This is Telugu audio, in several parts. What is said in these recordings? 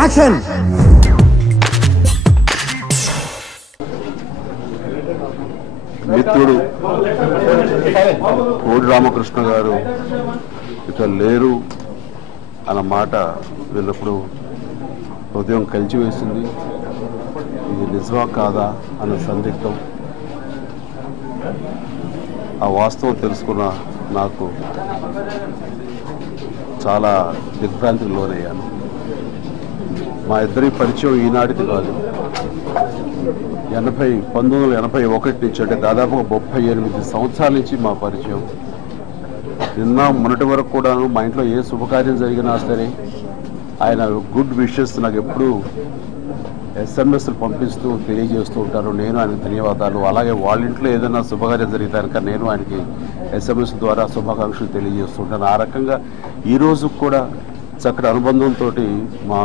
యాక్షన్. మిత్రుడు కోడి రామకృష్ణ గారు ఇక లేరు అన్న మాట వీళ్ళప్పుడు హృదయం కలిచివేసింది. ఇది నిజమా కాదా అన్న సందిగ్ధం. ఆ వాస్తవం తెలుసుకున్న నాకు చాలా దిగ్భ్రాంతికి లోనయ్యాను. మా ఇద్దరి పరిచయం ఈనాటిది కాదు. 1981 నుంచి, అంటే దాదాపు 38 సంవత్సరాల నుంచి మా పరిచయం. నిన్న మొన్నటి వరకు కూడాను మా ఇంట్లో ఏ శుభకార్యం జరిగినా సరే ఆయన గుడ్ విషెస్ నాకు ఎప్పుడూ SMS పంపిస్తూ తెలియజేస్తూ ఉంటారు. నేను ఆయనకు ధన్యవాదాలు. అలాగే వాళ్ళ ఇంట్లో ఏదైనా శుభకార్యం జరిగితే కనుక నేను ఆయనకి SMS ద్వారా శుభాకాంక్షలు తెలియజేస్తూ ఉంటాను. ఆ రకంగా ఈరోజు కూడా చక్కటి అనుబంధంతో మా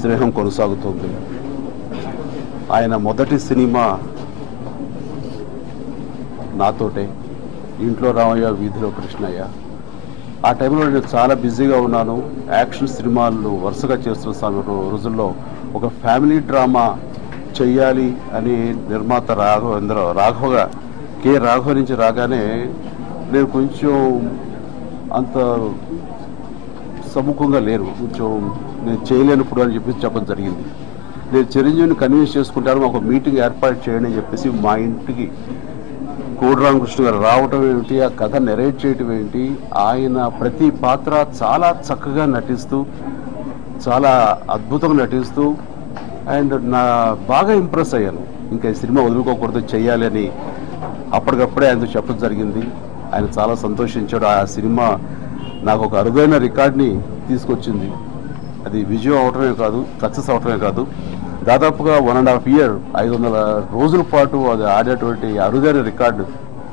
స్నేహం కొనసాగుతుంది. ఆయన మొదటి సినిమా నాతోటే, ఇంట్లో రామయ్య వీధిలో కృష్ణయ్య. ఆ టైంలో నేను చాలా బిజీగా ఉన్నాను. యాక్షన్ సినిమాలు వరుసగా చేస్తున్న రోజుల్లో ఒక ఫ్యామిలీ డ్రామా చెయ్యాలి అని నిర్మాత రాఘవ నుంచి రాగానే నేను కొంచెం అంత సముఖంగా లేరు, కొంచెం నేను చేయలేనప్పుడు అని చెప్పడం జరిగింది. నేను చిరంజీవిని కన్విన్స్ చేసుకుంటాను, ఒక మీటింగ్ ఏర్పాటు చేయండి అని చెప్పేసి మా ఇంటికి కోడి రామకృష్ణ గారు రావటం ఏమిటి, ఆ కథ నెరేట్ చేయటం ఏంటి, ఆయన ప్రతి పాత్ర చాలా చక్కగా నటిస్తూ చాలా అద్భుతంగా నటిస్తూ అండ్ బాగా ఇంప్రెస్ అయ్యాను. ఇంకా ఈ సినిమా వదులుకోకూడదు, చెయ్యాలి అని అప్పటికప్పుడే ఆయనతో చెప్పడం జరిగింది. ఆయన చాలా సంతోషించాడు. ఆ సినిమా నాకు ఒక అరుదైన రికార్డ్ని తీసుకొచ్చింది. అది విజయం అవటమే కాదు, సక్సెస్ అవటమే కాదు, దాదాపుగా 1.5 year 500 రోజుల పాటు అది ఆడేటువంటి అరుదైన రికార్డు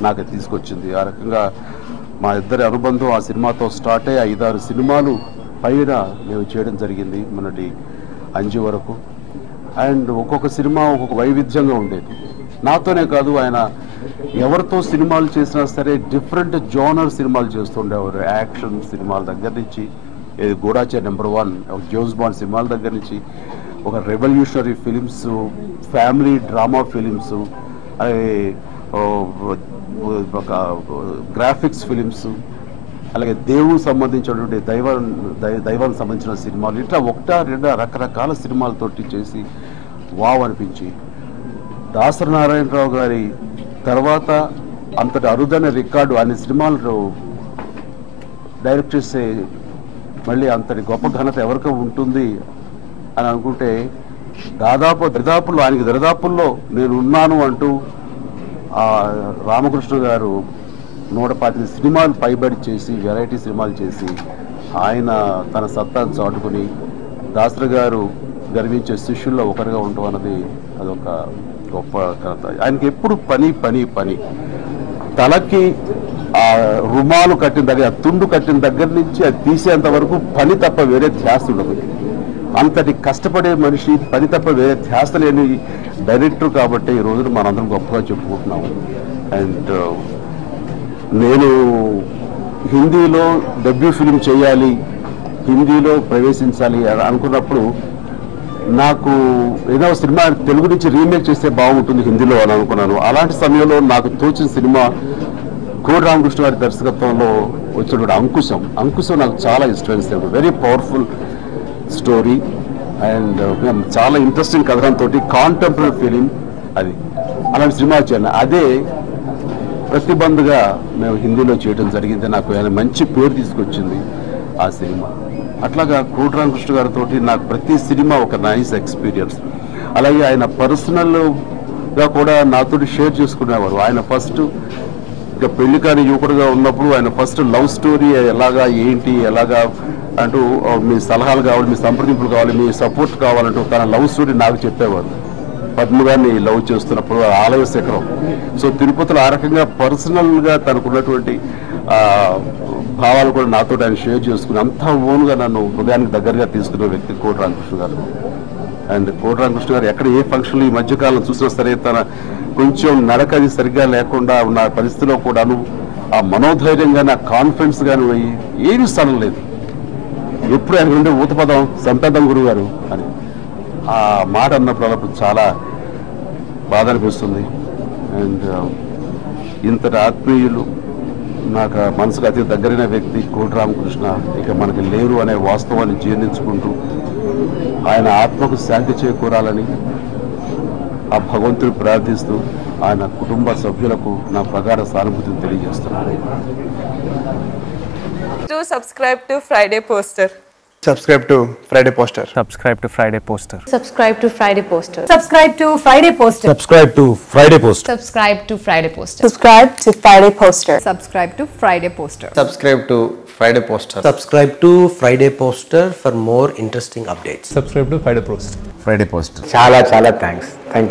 నాకు తీసుకొచ్చింది. ఆ రకంగా మా ఇద్దరి అనుబంధం ఆ సినిమాతో స్టార్ట్ అయ్యి 5-6 సినిమాలు పైన మేము చేయడం జరిగింది మొన్నటి అంజు వరకు. అండ్ ఒక్కొక్క సినిమా ఒక్కొక్క వైవిధ్యంగా ఉండేది. నాతోనే కాదు, ఆయన ఎవరితో సినిమాలు చేసినా సరే డిఫరెంట్ జోనర్ సినిమాలు చేస్తుండేవారు. యాక్షన్ సినిమాల దగ్గర నుంచి, గూఢాచారి #1, జేమ్స్ బాండ్ సినిమాల దగ్గర నుంచి, ఒక revolutionary films, family drama films, ఒక గ్రాఫిక్స్ ఫిలిమ్స్, అలాగే దేవుడికి సంబంధించినటువంటి దైవానికి సంబంధించిన సినిమాలు, ఇట్లా 1-2 రకరకాల సినిమాలతోటి చేసి వావ్ అనిపించి, దాసరి నారాయణరావు గారి తర్వాత అంతటి అరుదైన రికార్డు అన్ని సినిమాలు డైరెక్ట్ చేసే మళ్ళీ అంతటి గొప్ప ఘనత ఎవరికి ఉంటుంది అని అనుకుంటే, ఆయనకి దరిదాపుల్లో నేను ఉన్నాను అంటూ రామకృష్ణ గారు 125 సినిమాలు పైబడి చేసి, వెరైటీ సినిమాలు చేసి ఆయన తన సత్తాను చాటుకుని దాసరి గారు గర్వించే శిష్యుల్లో ఒకరిగా ఉండటం అన్నది అదొక గొప్ప ఘనత. ఆయనకి ఎప్పుడు పని తలకి ఆ రుమాలు కట్టిన దగ్గర, తుండు కట్టిన దగ్గర నుంచి అది తీసేంత వరకు పని తప్ప వేరే ధ్యాస ఉండదు. అంతటి కష్టపడే మనిషి, పని తప్ప వేరే ధ్యాస లేని డైరెక్టర్ కాబట్టి ఈ రోజున మనందరం గొప్పగా చెప్పుకుంటున్నాము. అండ్ నేను హిందీలో డెబ్యూ ఫిలిం చేయాలి, హిందీలో ప్రవేశించాలి అని అనుకున్నప్పుడు నాకు ఏదో సినిమా తెలుగు నుంచి రీమేక్ చేస్తే బాగుంటుంది హిందీలో అని అనుకున్నాను. అలాంటి సమయంలో నాకు తోచిన సినిమా కోడి రామకృష్ణ గారి దర్శకత్వంలో వచ్చినటువంటి అంకుశం నాకు చాలా ఇష్టమైన cinema. Very powerful story and చాలా ఇంట్రెస్టింగ్ కథనంతో కాంటెంపరీ ఫిలిం అది. అలాంటి సినిమా వచ్చాను. అదే ప్రతిబంధగా మేము హిందీలో చేయడం జరిగింది. నాకు ఆయన మంచి పేరు తీసుకొచ్చింది ఆ సినిమా. అట్లాగా కోడి రామకృష్ణ గారితో నాకు ప్రతి సినిమా ఒక నైస్ ఎక్స్పీరియన్స్. అలాగే ఆయన పర్సనల్గా కూడా నాతో షేర్ చేసుకునేవారు. ఆయన ఫస్ట్ ఇక పెళ్లి కాని యువకుడుగా ఉన్నప్పుడు ఆయన ఫస్ట్ లవ్ స్టోరీ ఎలాగా ఏంటి ఎలాగా అంటూ మీ సలహాలు కావాలి, మీ సంప్రదింపులు కావాలి, మీ సపోర్ట్ కావాలంటూ తన లవ్ స్టోరీ నాకు చెప్పేవారు. పద్మ గారిని లవ్ చేస్తున్నప్పుడు ఆలయ శిఖరం. సో తిరుపతిలో ఆ రకంగా పర్సనల్గా తనకున్నటువంటి భావాలు కూడా నాతో ఆయన షేర్ చేసుకుని అంతా ఓన్గా నన్ను హృదయానికి దగ్గరగా తీసుకునే వ్యక్తి కోడి రామకృష్ణ గారు. అండ్ కోడి రామకృష్ణ గారు ఎక్కడ ఏ ఫంక్షన్లు ఈ మధ్యకాలం చూసినా సరే తన కొంచెం నడకది సరిగ్గా లేకుండా ఉన్న పరిస్థితిలో కూడాను ఆ మనోధైర్యంగా, నా కాన్ఫిడెన్స్ కానీ ఏమీ స్థలం లేదు. ఎప్పుడు ఆయన ఉండే ఊతపదం సంపేదం గురువు గారు అని ఆ మాట అన్నప్పుడు చాలా బాధ అనిపిస్తుంది. అండ్ ఇంతటి ఆత్మీయులు, నాకు మనసుకు అతి దగ్గరైన వ్యక్తి కోటి రామకృష్ణ ఇక మనకి లేరు అనే వాస్తవాన్ని జీర్ణించుకుంటూ ఆయన ఆత్మకు శాంతి చేకూరాలని ఆ భగవంతుడు ప్రార్థిస్తూ ఆయన కుటుంబ సభ్యులకు నా ప్రగాఢ సానుభూతిని తెలియజేస్తున్నాను. Do subscribe to Friday Poster. Subscribe to Friday Poster. Subscribe to Friday Poster. Subscribe to Friday Poster. Subscribe to Friday Poster. Subscribe to Friday Poster. Subscribe to Friday Poster. Subscribe to Friday Poster. Subscribe to Friday Poster. Subscribe to Friday Poster. Subscribe to Friday Poster for more interesting updates. Subscribe to Friday Poster. Friday Poster. Chala thanks. Thank you.